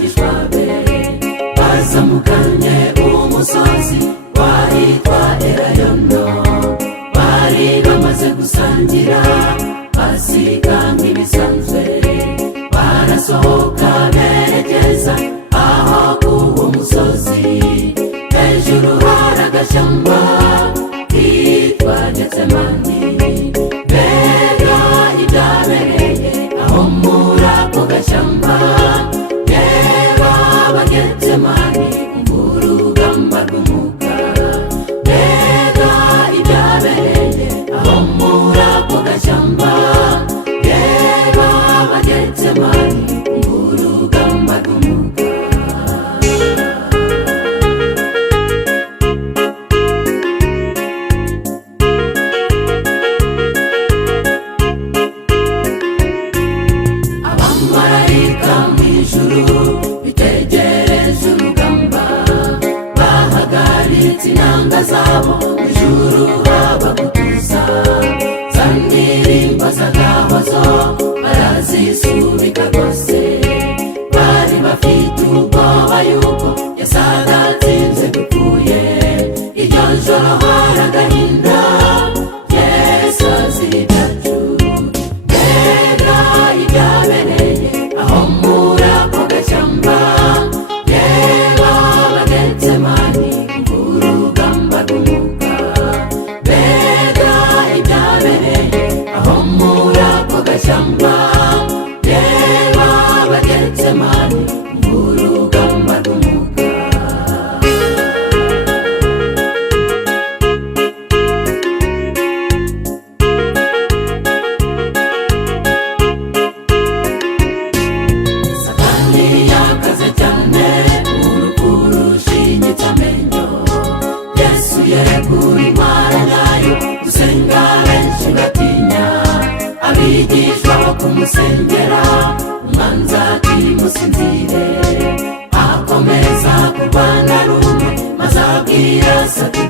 n'abigishwa be bazamukanye umusozi wahitwa Elayono. Bari bamaze gusangira basiga nk'ibisanzwe, barasohoka berekeza aho uwo musozi. Hejuru hari agashyamba kitwa Getsemani. Mbega ibyabereye aho muri ako gashyamba, reba Abagetsemani urugamba rw'umwuka. Mbega ibyabereye aho muri ako gashyamba, reba Abagetsemani urugamba rw'umwuka. Abamarayika mw'ijuru bitegereje urugamba, bahagaritse inanga zabo mw'ijuru haba gutuza. Za ndirimbo z'agahozo barazisubika rwose, bari bafite ubwoba yuko yasaga atsinze dupfuye. Iryo joro hari agahinda, Yesu azi ibyacu. Mbega ibyabereye aho muri ako gashyamba, reba Abagetsemani urugamba rw'umwuka. Mbega ibyabereye aho muri ako gashyamba, reba Abagetsemani urugamba rw'umwuka. Satani yakaze cyane urupfu rushinyitse amenyo. Yesu yerekura intwaro yayo, gusenga benshi batinya. Abigishwa bo kumusengera, umwanzi atimusinzire. Akomeza kurwana rumwe maze abwira Satani